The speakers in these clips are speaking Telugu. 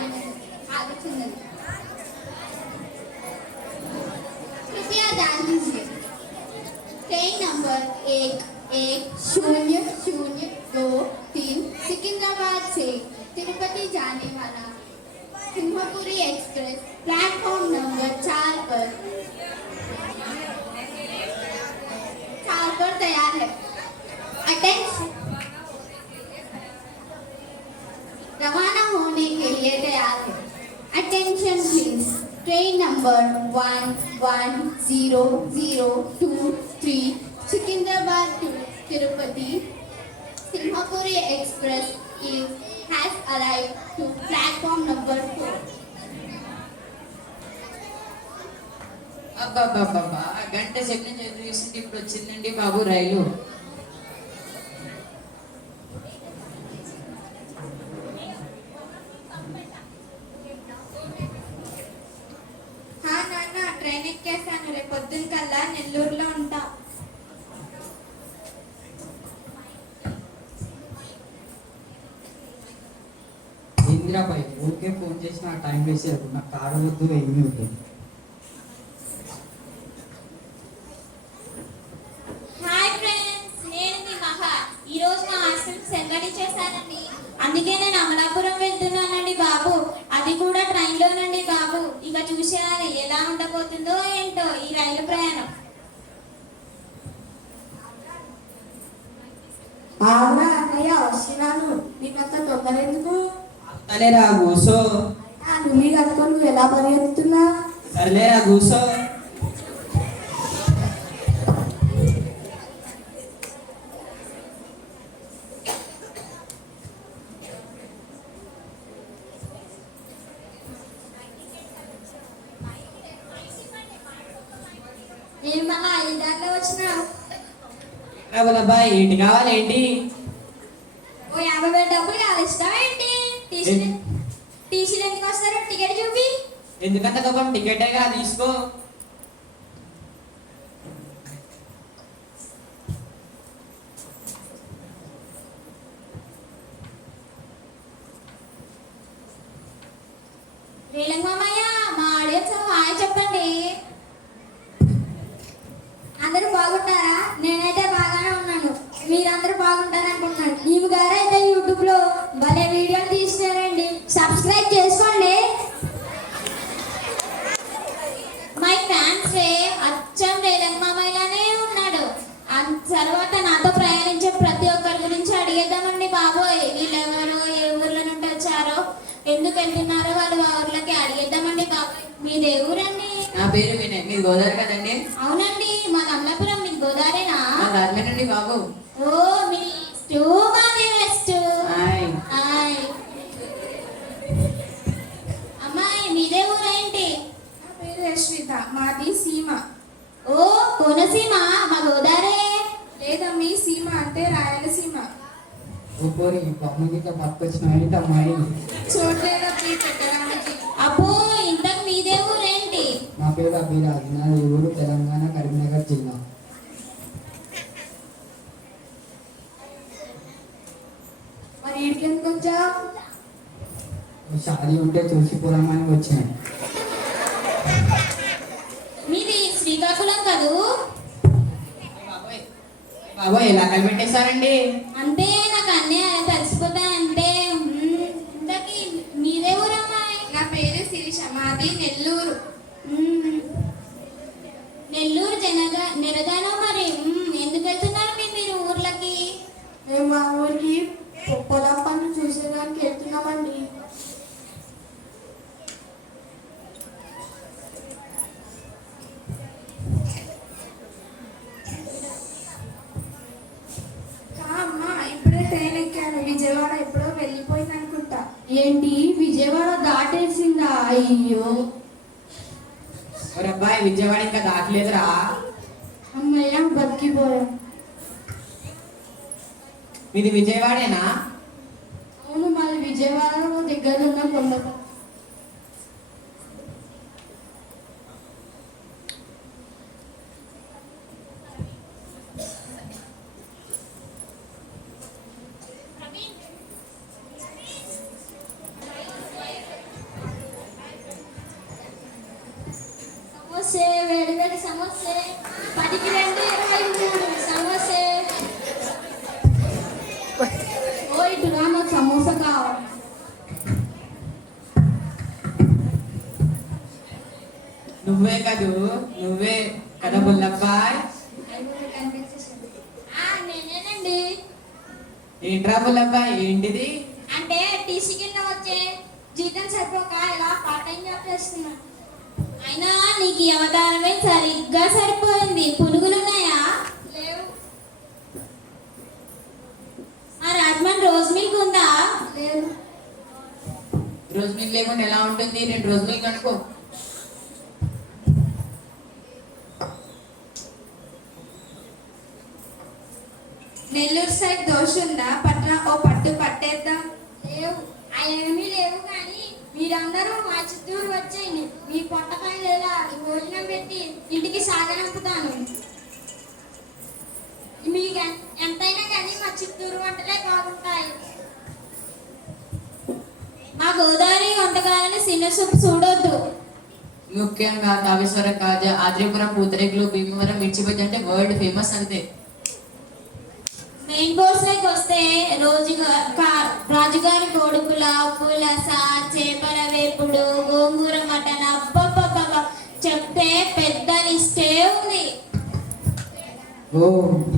आगे कृपया ध्यान दीजिए। ट्रेन नंबर 110023 सिकंदराबाद से तिरुपति जाने वाला सिंहपुरी एक्सप्रेस प्लेटफॉर्म नंबर 4 पर तैयार है। अटेंशन, रवाना होने के लिए तैयार है। Attention please. Train number 110023 Secunderabad to Tirupati Simhapuri express has arrived to platform number 4. అబ్బబ్బబ్బబ్బా, గంట సేపు నుంచి ఎదురు చూస్తుంటే ఇప్పుడు వచ్చిందండి బాబు రైలు. నాన్న ట్రైన్ ఎక్కేసాను. రేపు పొద్దున్న కల్లా నెల్లూరులో ఉంటా. ఇందిరాబాయ్ ఊరికే ఫోన్ చేసి నా టైం వేస్ట్ చేయకు. నాకు కారు వద్దు, ఏమీ వద్దు. హాయ్ ఫ్రెండ్స్, నేను మీ మహా. ఈరోజు మా హాస్టల్ సెలవు ఇచ్చేసానండి. అందుకే నేను అమలాపురం వెళ్తున్నానండి బాబు. అది కూడా ట్రైన్లోనండి బాబు. ఇక చూసేయాలి ఎలా ఉండబోతుందో ఏంటో ఈ రైలు ప్రయాణం. అవునా అన్నయ్య, వస్తున్నాను. నీకంత తొందర ఎందుకు? సరేరా కూసో. నువ్వు కట్టుకొని నువ్వు ఎలా పరిగెత్తున్నా? సరేరా కూసో. నేను మళ్ళా ఈ దాంట్లో వచ్చినావు. అబ్బాయి ఏంటి కావాలి? ఏంటి? ఓ 50,000 డబ్బులు కావాలి. ఇష్టం ఏంటి? టీసీలు ఎందుకు వస్తారు? టికెట్ చూపి. ఎందుకంత కోపం? టికెటేగా తీసుకో. రేలంగమ్మయ్య, మా ఆడియన్స్ హాయ్ చెప్పండి. అందరూ బాగుంటారా? నేనైతే బాగానే ఉన్నాను. మీరందరూ బాగుంటారనుకుంటున్నాను. నీవు గారైతే యూట్యూబ్ లో భలే వీడియోలు తీస్తున్నారండి. సబ్స్క్రైబ్ చేసుకోండి. మై ఫ్యాన్స్ అచ్చం రేలంగమ్మయ్యలానే ఉన్నాడు. తర్వాత నాతో ప్రయాణించే ప్రతి ఒక్కరి గురించి అడిగేద్దామండి బాబోయ్. వీళ్ళెవరో, ఏ ఊర్ల నుండి వచ్చారో, ఎందుకు వెళ్తున్నారో వాళ్ళ ఊర్లకి అడిగేద్దామండి బాబోయ్. మీది ఏ ఊరండి? నా పేరు వినయ్. మీరు గోదావరి కదండి? అవునండి, మా అమలాపురం. మీకు గోదావరేనా? రాజమండ్రి బాబు. ఓ మీ మాది వెస్ట్. హాయ్ అమ్మాయి, మీదే ఊరేంటి? నా పేరు యశ్విత, మాది సీమ. ఓ కోనసీమ, మా గోదావరే. లేదమ్మీ, సీమ అంటే రాయలసీమ. ఊపోరి బొమ్మగితో పట్టుకొచ్చిన ఏంటి అమ్మాయి? చూడలేదమ్మీ పెట్టడానికి. అబ్బో, ఇంతకు మీదే ఊరేంటి? నా పేరు అభిరాజ్. నా ఊరు తెలంగాణ, కరీంనగర్ జిల్లా. మరి ఈడికి ఎందుకు వచ్చా? షాదీ ఉంటే చూసిపోదామని వచ్చినాయి. మీది శ్రీకాకుళం కదూ? బాబోయ్ ఎలా కనిపెట్టేశారండి? అంటే నాకు అన్నీ తెలిసిపోతాయి. అంటే ఇంతకీ మీదే ఊరమ్మాయి? నా పేరు శిరీష, మాది నెల్లూరు. నెల్లూరు నిరగానో. మరి ఎందుకు వెళ్తున్నారు మీరు ఊర్లకి? మేము మా ఊరికి పొలం పనులు చూసేదానికి వెళ్తున్నామండి. అమ్మ, ఇప్పుడే ట్రైన్ ఎక్కాను. విజయవాడ ఎప్పుడో వెళ్ళిపోయింది అనుకుంటా. ఏంటి, విజయవాడ దాటేసిందా? అయ్యో అబ్బాయి, విజయవాడ ఇంకా దాటలేదురా. అమ్మయ్య, బతికిపోయాం. మీది విజయవాడేనా? అవును, మాది విజయవాడలో దగ్గర ఉన్న కొండపల్లి. సమోసే 10కి 2 23 సమోసే. ఓ ఇటుగా నాకు సమోసా కావాలి. నువ్వే కదూ, నువ్వే కదా బుల్లబ్బాయ్. నేనేనండి. ఏంట్రా బుల్లబ్బాయ్, ఏంటిది? అంటే టీసీ కింద వచ్చే జీతం సరిపోక ఇలా పార్ట్ టైం జాబ్ చేస్తున్నా. అయినా నీకు ఈ అవతారమే సరిగ్గా సరిపోయింది. పురుగులున్నాయా? లేవు. ఆ రాజమండ్రి రోజ్ మిల్క్ ఉందా? లేదు. రోజు మీకు లేకుండా ఎలా ఉంటుంది? 2 రోజులు మీకు అనుకో. నెల్లూరు సైడ్ దోశ ఉందా? పట్ల ఓ పట్టు పట్టేద్దాం. లేవు. అవేమీ లేవు కానీ మీరందరూ మా చిత్తూరు వచ్చేయండి. మీ పొట్టపై లేదా భోజనం పెట్టి ఇంటికి సాగనంపుతాను. మీకు ఎంతైనా కానీ మా చిత్తూరు వంటలే బాగుంటాయి. మా గోదావరి వంటకాలని చిన్న సూప్ చూడొద్దు. ముఖ్యంగా తావేశ్వరం కాజా, ఆద్రిపురం పూతరేకులు, భీమవరం మిర్చి బజ్జి అంటే వరల్డ్ ఫేమస్ అంతే. మెయిన్ కోర్స్ లోకి వస్తే రాజుగారి కోడుకుల, పులస, చేపల వేపుడు, గోంగూర మటన్, అబ్బబ్బబ్బ చెప్తే పెద్ద లిస్టే ఉంది. ఓ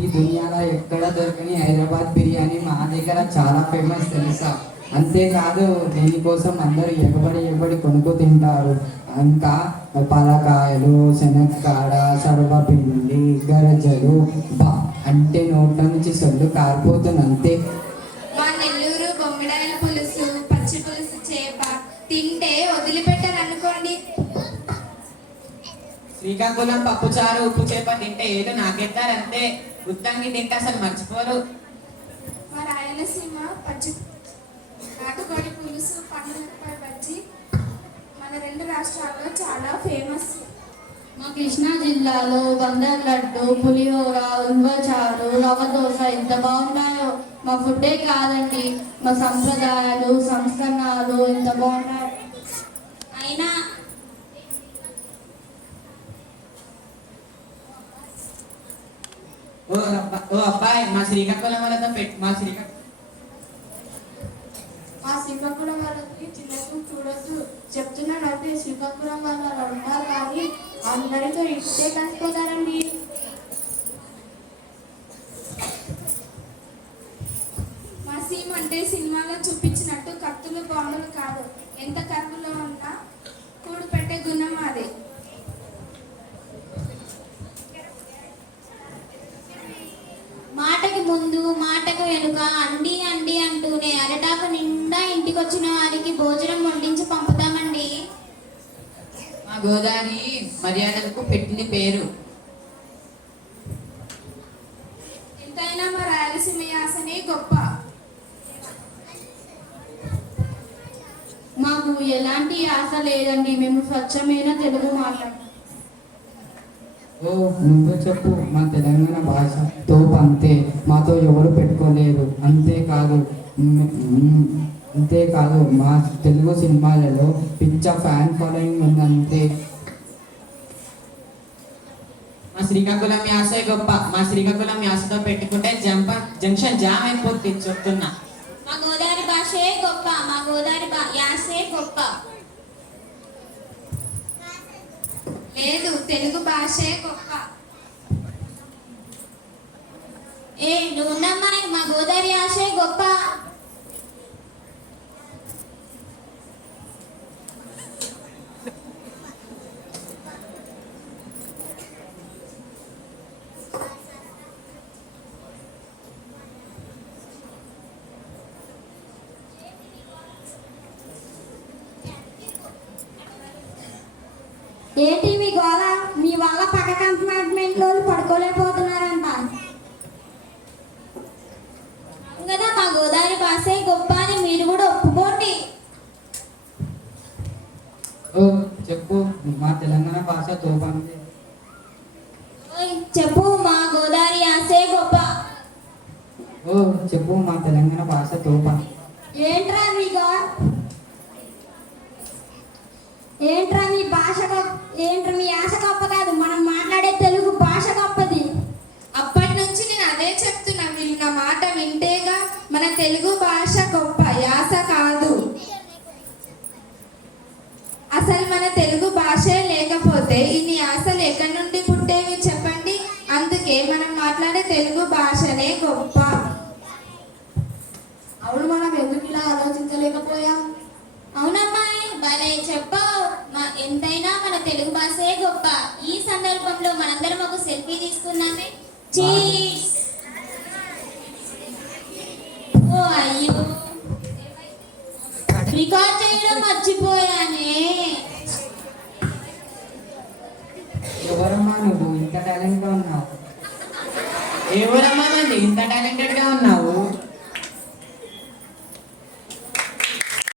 ఈ దునియాలో ఎక్కడ దొరకని హైదరాబాద్ బిర్యానీ మా దగ్గర చాలా ఫేమస్ తెలుసా. అంతేకాదు దీనికోసం అందరూ ఎగబడి కొనుక్కు తింటారు. ఇంకా పలకాయలు, శనక్కాడ, సర్వపిండి, గరజలు బా అంటే నోట్ల నుంచి సొల్లు కారిపోతుంది అంతే. మా నెల్లూరు బొమ్మిడాయల పులుసు, పచ్చి పులుసు చేప తింటే వదిలిపెట్టారు అనుకోండి. శ్రీకాకుళం పప్పుచారు, ఉప్పు చేప తింటే ఏదో నాకెత్తారంతే. గుత్తంగి తింటే అసలు మర్చిపోరు. మా రాయలసీమ పచ్చి నాటుకోడి పులుసు, పండుమిరపకాయ బజ్జి మన 2 రాష్ట్రాల్లో చాలా ఫేమస్. మా కృష్ణా జిల్లాలో బందర్ లడ్డు, పులిహోర, ఉల్వచారు, రవ్వ దోశ ఎంత బాగుంటాయో. మా ఫుడ్డే కాదండి, మా సంప్రదాయాలు, సంస్కరణలు ఎంత బాగుంటాయి. అయినా ఓ అబ్బాయి, మా శ్రీకాకుళం వాళ్ళతో మా మా శ్రీకాకుళం వాళ్ళకి చిన్న చూపు చూడొద్దు. చెప్తున్నానంటే శ్రీకాకుళం వాళ్ళు అలా ఉంటారు కానీ అందరితో ఇట్టే కలిసిపోతారండి. మా సీమ అంటే సినిమాలో చూపించినట్టు కత్తులు బాంబులు కాదు. ఎంత కరువులో ఉన్నా కూడు పెట్టే గుణం మాది. మాటకి ముందు మాటకు వెనుక అండి అండి అంటూనే అరటాకు నిండా ఇంటికి వచ్చిన వారికి భోజనం వండించి పంపుతామండి. మా గోదావరి మర్యాదలకు పెట్టింది పేరు. ఎంతైనా మా రాయలసీమ యాసనే గొప్ప. మాకు ఎలాంటి ఆశ లేదండి, మేము స్వచ్ఛమైన తెలుగు మాట్లాడతాం. ఓ నువ్వు చెప్పు, మా తెలంగాణ భాష తోపు అంతే, మాతో ఎవరు పెట్టుకోలేదు. అంతేకాదు మా తెలుగు సినిమాలలో పిచ్చ ఫ్యాన్ ఫాలోయింగ్ ఉందంతే. మా శ్రీకాకుళం యాసే గొప్ప. మా శ్రీకాకుళం యాసతో పెట్టుకుంటే జంక్షన్ జామ్ అయిపోతుంది చెప్తున్నా. మా గోదావరి భాషే గొప్ప. మా గోదావరి యాసే గొప్ప. లేదు, తెలుగు భాషే గొప్ప. నువ్వున్నమ్మా, మా గోదావరి యాసే గొప్ప. ఏంటి మీ గోళ? మీ వల్ల పక్క కంపార్ట్మెంట్ లో పడుకోలేకపోతున్నారంట కదా. మా గోదావరి భాషే గొప్ప అని మీరు కూడా ఒప్పుకోండి. ఓ చెప్పు, మా తెలంగాణ భాష తోపు అంతే. చెప్పు, మా గోదావరి యాసే గొప్ప. ఓ చెప్పు, మా తెలంగాణ భాష తోప. ఏంట్రా మీ ఏంట్రా మీ భాష ఏంట్రా మీ యాస గొప్ప కాదు, మనం మాట్లాడే తెలుగు లేకపోతే ఇన్ని ఆశలు ఎక్కడి నుండి పుట్టేవి చెప్పండి. అందుకే మనం మాట్లాడే తెలుగు భాషనే గొప్ప. అవును, మనం ఎందుకు ఇలా ఆలోచించలేకపోయాం? అవునమ్మాయి, భలే చెప్పావు. ఎంతైనా మన తెలుగు భాషే గొప్ప. ఈ సందర్భంలో మనందరం ఒక సెల్ఫీ తీసుకున్నామే. చీస్. ఓ అయ్యో, రికార్డ్ చేయడం మర్చిపోయానే. ఎవరమ్మా నువ్వు ఇంత టాలెంట్ గా ఉన్నావు? ఎవరమ్మా మంది ఇంత టాలెంటెడ్ గా ఉన్నావు?